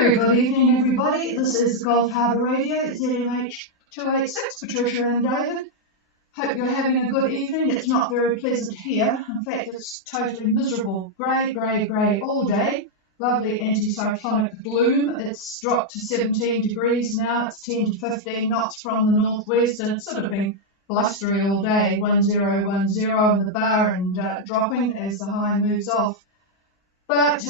Very good evening, everybody. This is Gulf Harbour Radio, ZMH 286, Patricia and David. Hope you're having a good evening. It's not very pleasant here. In fact, it's totally miserable. Grey, grey, grey all day. Lovely anticyclonic gloom. It's dropped to 17 degrees now. It's 10 to 15 knots from the northwest, and it's sort of been blustery all day. 1010 in the bar and dropping as the high moves off. But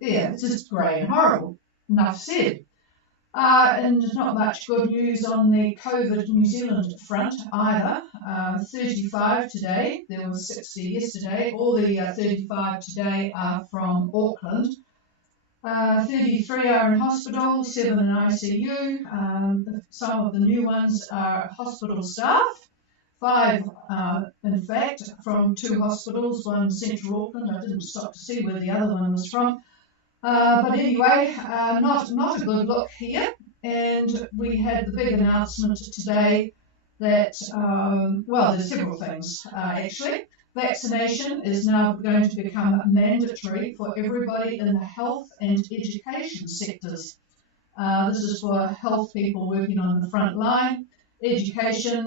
yeah, it's just grey and horrible. Enough said. And not much good news on the COVID New Zealand front either. 35 today. There was 60 yesterday. All the 35 today are from Auckland. 33 are in hospital, 7 in ICU. Some of the new ones are hospital staff. 5, in fact, from 2 hospitals, one Central Auckland. I didn't stop to see where the other one was from. But anyway, not a good look here. And we had the big announcement today that, well, there's several things, actually. Vaccination is now going to become mandatory for everybody in the health and education sectors. This is for health people working on the front line. Education,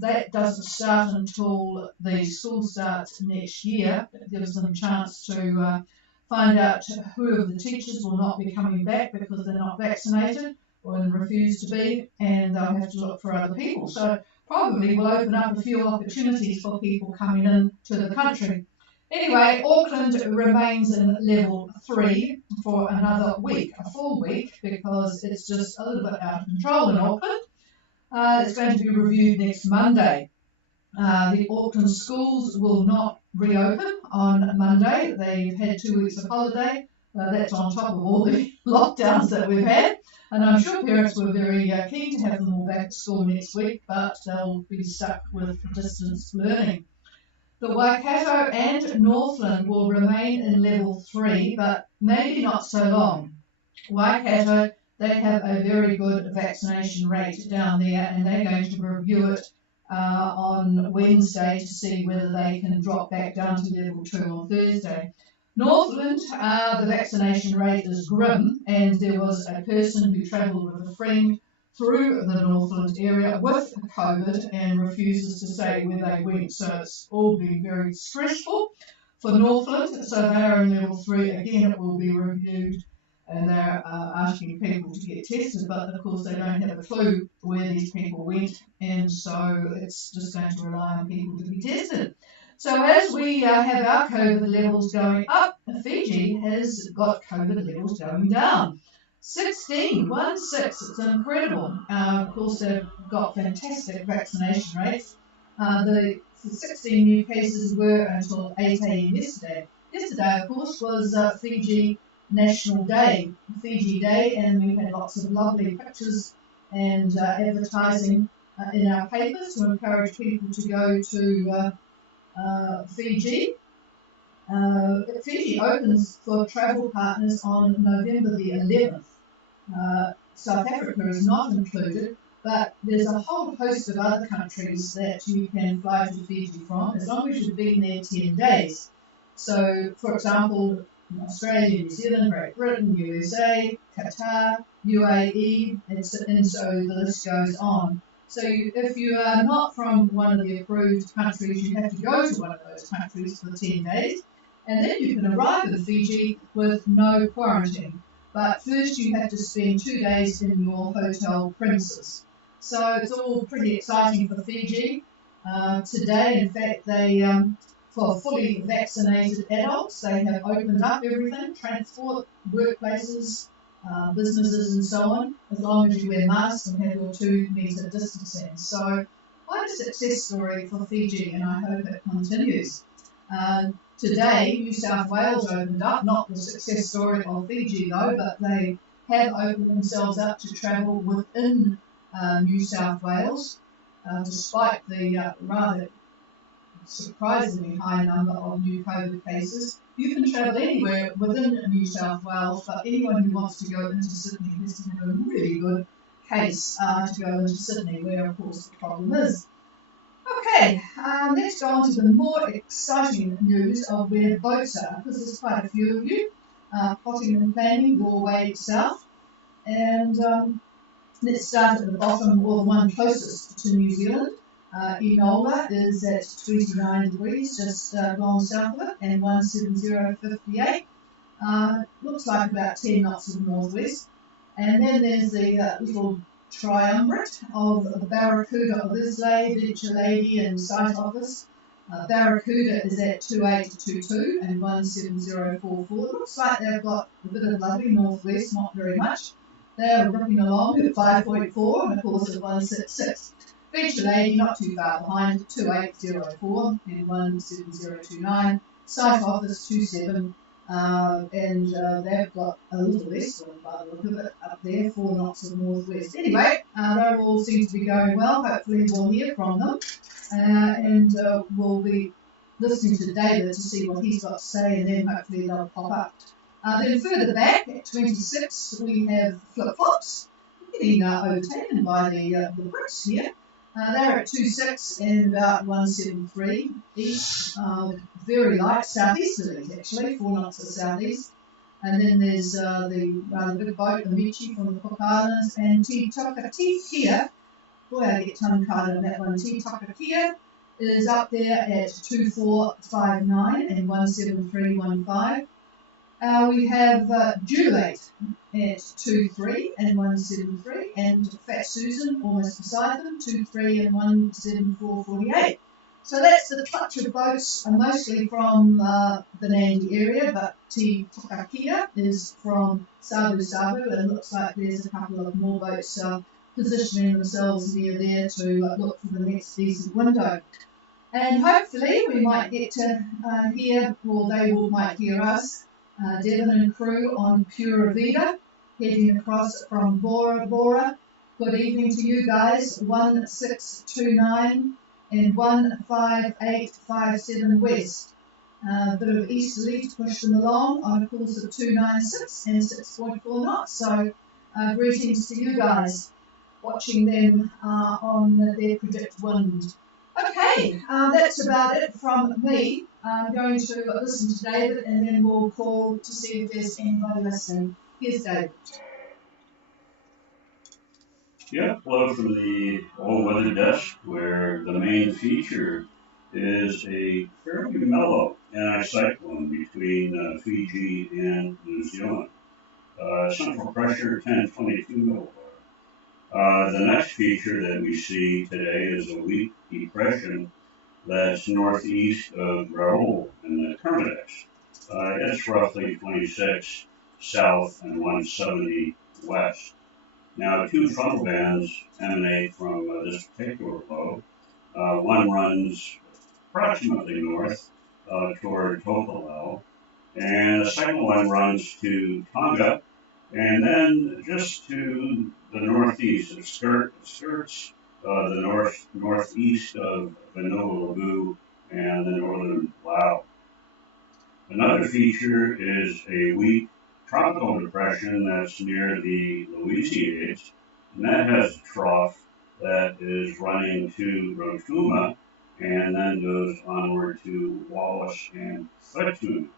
that doesn't start until the school starts next year. It gives them a chance to find out who of the teachers will not be coming back because they're not vaccinated or refuse to be, and they'll have to look for other people. So probably will open up a few opportunities for people coming in to the country. Anyway, Auckland remains in level 3 for another week, a full week, because it's just a little bit out of control in Auckland. It's going to be reviewed next Monday. The Auckland schools will not reopen on Monday. They've had 2 weeks of holiday. That's on top of all the lockdowns that we've had. And I'm sure parents were very keen to have them all back at school next week, but they'll be stuck with distance learning. The Waikato and Northland will remain in level 3, but maybe not so long. Waikato, they have a very good vaccination rate down there, and they're going to review it on Wednesday to see whether they can drop back down to level 2 on Thursday. Northland, the vaccination rate is grim, and there was a person who travelled with a friend through the Northland area with COVID and refuses to say where they went. So it's all been very stressful for Northland. So they are in level 3. Again, it will be reviewed, and they're asking people to get tested, but of course they don't have a clue where these people went, and so it's just going to rely on people to be tested. So as we have our COVID levels going up, Fiji has got COVID levels going down. 16, it's incredible. Of course, they've got fantastic vaccination rates. The 16 new cases were until 8 a.m. yesterday. Yesterday, of course, was Fiji National Day, Fiji Day, and we had lots of lovely pictures and advertising in our papers to encourage people to go to Fiji. Fiji opens for travel partners on November the 11th. South Africa is not included, but there's a whole host of other countries that you can fly to Fiji from as long as you've been there 10 days. So, for example, Australia, New Zealand, Great Britain, USA, Qatar, UAE, and so the list goes on. So if you are not from one of the approved countries, you have to go to one of those countries for 10 days, and then you can arrive in Fiji with no quarantine. But first you have to spend 2 days in your hotel premises. So it's all pretty exciting for Fiji. Today, in fact, they for fully vaccinated adults, they have opened up everything, transport, workplaces, businesses and so on, as long as you wear masks and have your 2 metre distancing. So quite a success story for Fiji, and I hope it continues. Today, New South Wales opened up, not the success story of Fiji though, but they have opened themselves up to travel within New South Wales, despite the rather surprisingly high number of new COVID cases. You can travel anywhere within New South Wales, but anyone who wants to go into Sydney has to have a really good case to go into Sydney, where of course the problem is. Okay, let's go on to the more exciting news of where boats are, because there's quite a few of you. plotting and planning your way south. And let's start at the bottom, or the one closest to New Zealand. Enola is at 29 degrees, just gone south of it, and 170.58. Looks like about 10 knots of northwest. And then there's the little triumvirate of the Barracuda of Islay, Venture Lady, and Site Office. Barracuda is at 2822 and 17044. It looks like they've got a bit of lovely northwest, not very much. They're ripping along at 5.4 and a course of 166. Venture Lady not too far behind, 2804 and 17029. Site Office 27. And they've got a little less by the look of it up there, 4 knots of northwest. Anyway, they all seem to be going well. Hopefully we'll hear from them, and we'll be listening to David to see what he's got to say, and then hopefully they'll pop up. Then further back at 26, we have flip-flops getting overtaken by the Brits here. They're at 2.6 and about 173 east, very light southeasterlies actually, 4 knots of southeast. And then there's the rather big boat, the Michi from the Cook Islands, and Te Takatia. Boy, I get tongue-tied on that one. Te Takatia is up there at 2459 and 17315. We have Jubilate at 2.3 and 173, and Fat Susan almost beside them, 2.3 and 174.48. So that's the clutch of boats, mostly from the Nandi area, but Te Takakia is from Sabu Sabu, and it looks like there's a couple of more boats positioning themselves near there to look for the next decent window. And hopefully we might get to hear, or they might hear us, Devon and crew on Pura Vida, heading across from Bora Bora. Good evening to you guys, 1629 and 15857 west. A bit of easterly to push them along on a course of 296 and 6.4 knots. So greetings to you guys, watching them on their predicted wind. Okay, that's about it from me. I'm going to listen to David, and then we'll call to see if there's anybody listening. Here's David. Yeah, hello from the all-weather desk, where the main feature is a fairly mellow anticyclone between Fiji and New Zealand. Central pressure 1022 millibar. The next feature that we see today is a weak depression that's northeast of Raoul in the Terminex. It's roughly 26 south and 170 west. Now, 2 frontal bands emanate from this particular low. One runs approximately north toward Tokelau, and the second one runs to Tonga, and then just to the northeast. It skirts the northeast of Vanuatu and the northern Laos. Another feature is a weak tropical depression that's near the Louisiades, and that has a trough that is running to Rotuma and then goes onward to Wallace and Futuna.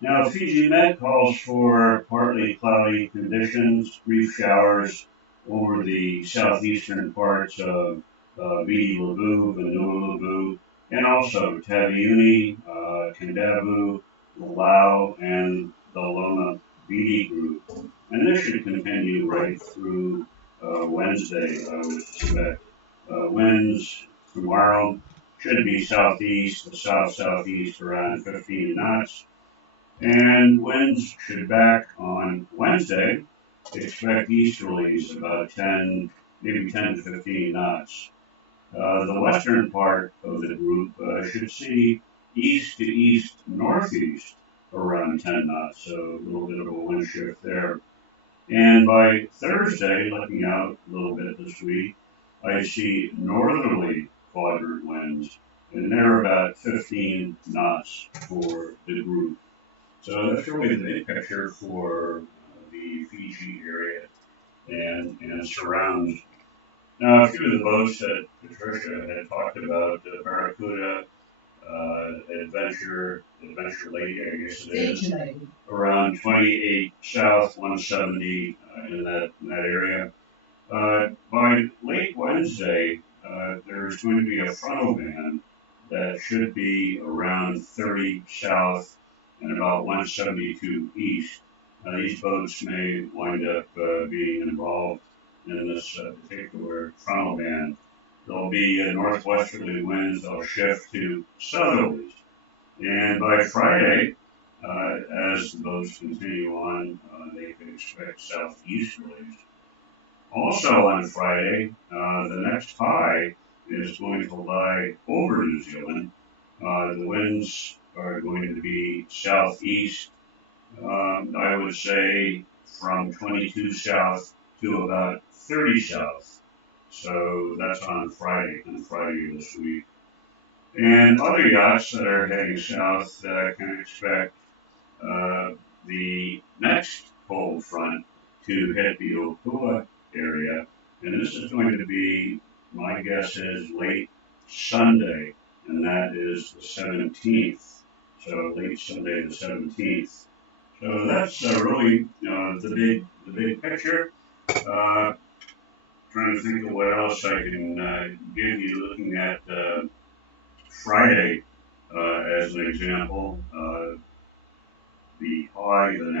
Now, Fiji Met calls for partly cloudy conditions, brief showers over the southeastern parts of Viti Levu, Vanuatu, and also Taveuni, Kandavu, Lau, and the Lona Viti group. And this should continue right through Wednesday, I would suspect. Winds tomorrow should be southeast to south-southeast around 15 knots. And winds should back on Wednesday. Expect easterlies about 10, maybe 10 to 15 knots. The western part of the group should see east to east-northeast around 10 knots, so a little bit of a wind shift there. And by Thursday, looking out a little bit this week, I see northerly quadrant winds, and they're about 15 knots for the group. So that's really the big picture for the Fiji area and surrounds. Now, a few of the boats that Patricia had talked about, Barracuda Adventure Lady, I guess it is, around 28 South 170 in that area. By late Wednesday, there's going to be a frontal band that should be around 30 south and about 172 east. These boats may wind up being involved in this particular frontal band. There'll be northwesterly winds. They'll shift to southerlies. And by Friday, as the boats continue on, they can expect southeasterlies. Also on Friday, the next high is going to lie over New Zealand. The winds are going to be southeast, I would say from 22 south to about 30 south. So that's on Friday this week. And other yachts that are heading south can expect the next cold front to hit the Opua area, and this is going to be, my guess is, late Sunday, and that is the 17th. So late Sunday the 17th. So that's really the big picture. Trying to think of what else I can give you. Looking at Friday as an example. The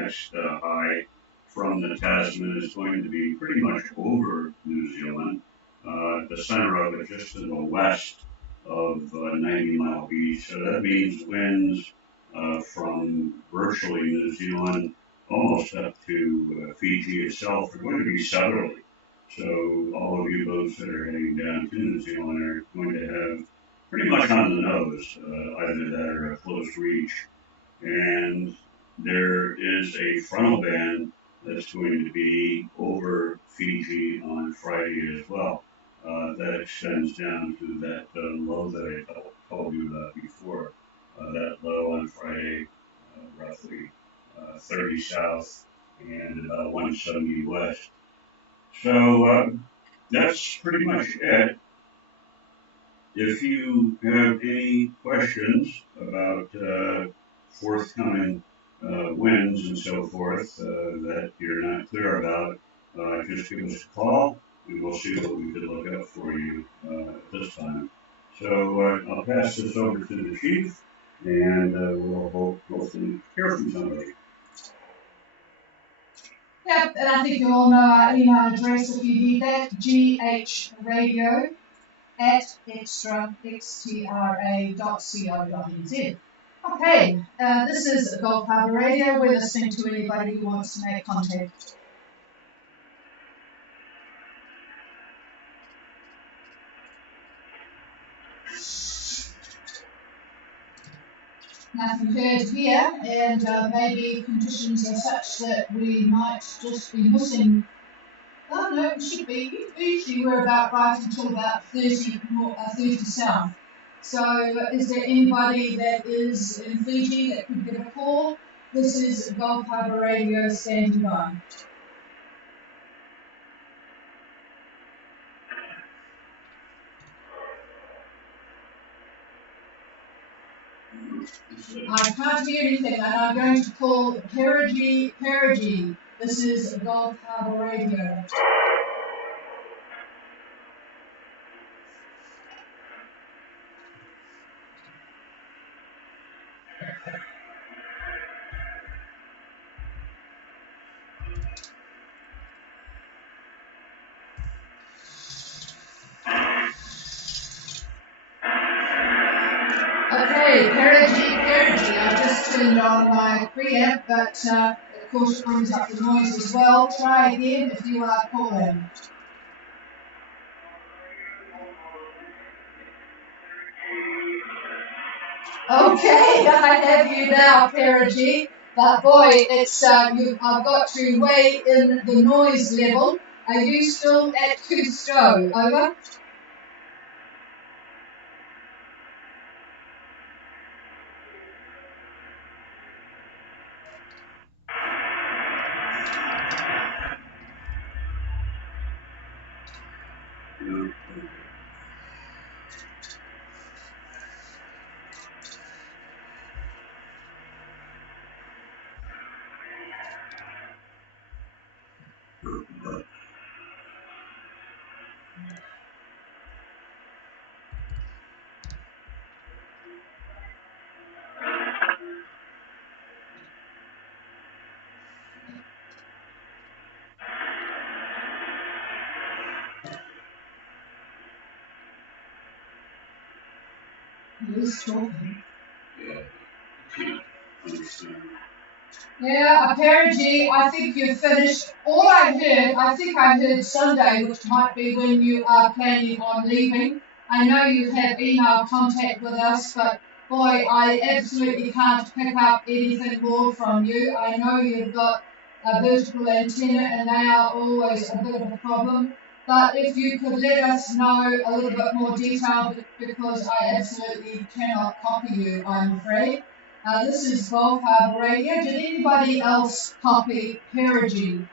next high from the Tasman is going to be pretty much over New Zealand. The center of it just to the west of 90 Mile Beach. So that means winds from virtually New Zealand almost up to Fiji itself are going to be southerly. So all of you boats that are heading down to New Zealand are going to have pretty much on the nose either that or a close reach. And there is a frontal band that's going to be over Fiji on Friday as well. That extends down to that low that I told you about before. That low on Friday, roughly 30 south and about 170 west. So that's pretty much it. If you have any questions about forthcoming winds and so forth that you're not clear about, just give us a call and we'll see what we can look up for you at this time. So I'll pass this over to the chief and we'll hopefully hear from somebody. Yep, and I think you all know our email address if you need that, ghradio@extra.co.nz. Okay, this is Gulf Harbour Radio. We're listening to anybody who wants to make contact. Nothing heard here, and maybe conditions are such that we might just be missing. Oh no, it should be. Usually we're about right until about 30 south. So is there anybody that is in Fiji that could get a call? This is Gulf Harbour Radio standing by. I can't hear anything, and I'm going to call Perigi. This is Gulf Harbour Radio. Okay, Perigi, I've just turned on my preamp, but of course brings up the noise as well. Try again if you are calling. Okay, I have you now, Perigi. But boy, it's I've got you way in the noise level. Are you still at Cousteau? Over. He is talking. Yeah, can't understand. Yeah, apparently, I think you've finished. All I think I heard Sunday, which might be when you are planning on leaving. I know you have email contact with us, but boy, I absolutely can't pick up anything more from you. I know you've got a vertical antenna, and they are always a bit of a problem. But if you could let us know a little bit more detail, because I absolutely cannot copy you, I'm afraid. This is Gulf Harbour Radio. Did anybody else copy Perigee?